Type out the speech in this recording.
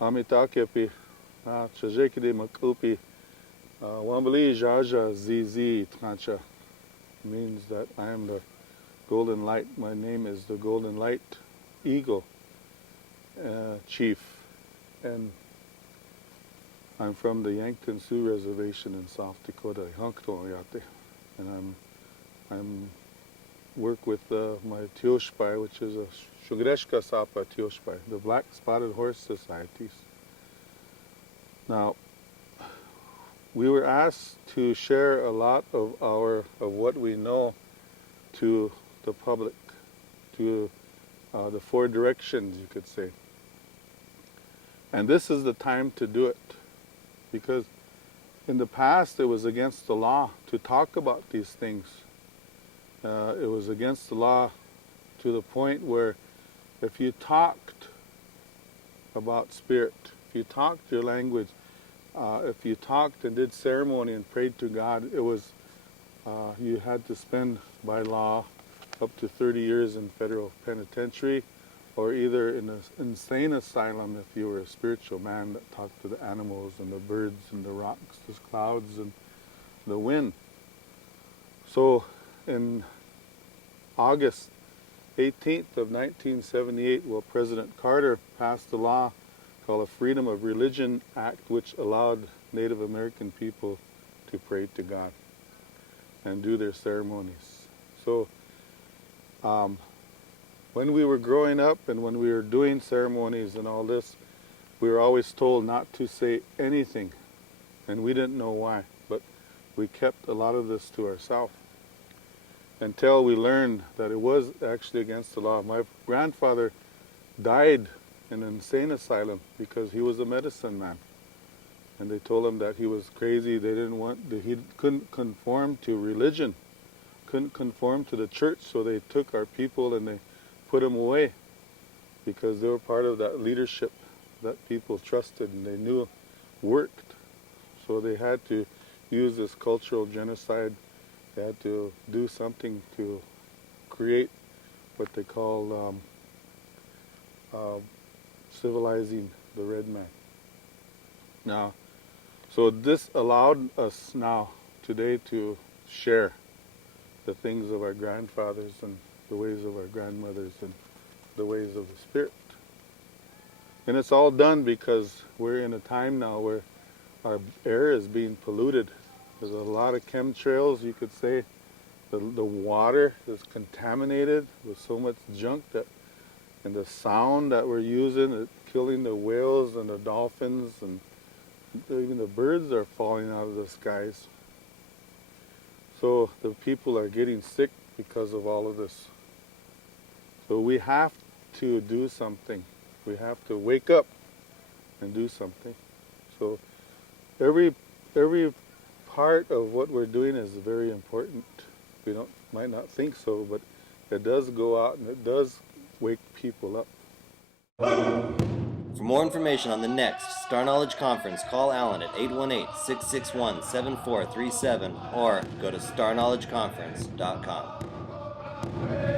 Amitakepi, Chajekide Makupi, Wambali Jaja Zizi Trancha means that I am the golden light. My name is the Golden Light Eagle Chief, and I'm from the Yankton Sioux Reservation in South Dakota, and I'm work with my Tioshpai, which is a Shugreshka Sapa Tioshpai, the Black Spotted Horse Societies. Now, we were asked to share a lot of what we know to the public, to the four directions, you could say. And this is the time to do it, because in the past it was against the law to talk about these things. It was against the law to the point where if you talked about spirit, if you talked your language, if you talked and did ceremony and prayed to God, it was you had to spend by law up to 30 years in federal penitentiary, or either in an insane asylum if you were a spiritual man that talked to the animals and the birds and the rocks, the clouds and the wind. So in August 18th of 1978, President Carter passed a law called the Freedom of Religion Act, which allowed Native American people to pray to God and do their ceremonies. So when we were growing up and when we were doing ceremonies and all this, we were always told not to say anything, and we didn't know why, but we kept a lot of this to ourselves until we learned that it was actually against the law. My grandfather died in an insane asylum because he was a medicine man, and they told him that he was crazy. They didn't want, he couldn't conform to religion, couldn't conform to the church, so they took our people and they put him away because they were part of that leadership that people trusted and they knew worked. So they had to use this cultural genocide. They had to do something to create what they call civilizing the red man. Now, so this allowed us now today to share the things of our grandfathers and the ways of our grandmothers and the ways of the spirit. And it's all done because we're in a time now where our air is being polluted. There's a lot of chemtrails, you could say. The water is contaminated with so much junk that, and the sound that we're using, it's killing the whales and the dolphins, and even the birds are falling out of the skies. So the people are getting sick because of all of this. So we have to do something. We have to wake up and do something. So every part of what we're doing is very important. We might not think so, but it does go out and it does wake people up. For more information on the next Star Knowledge Conference, call Alan at 818-661-7437 or go to starknowledgeconference.com.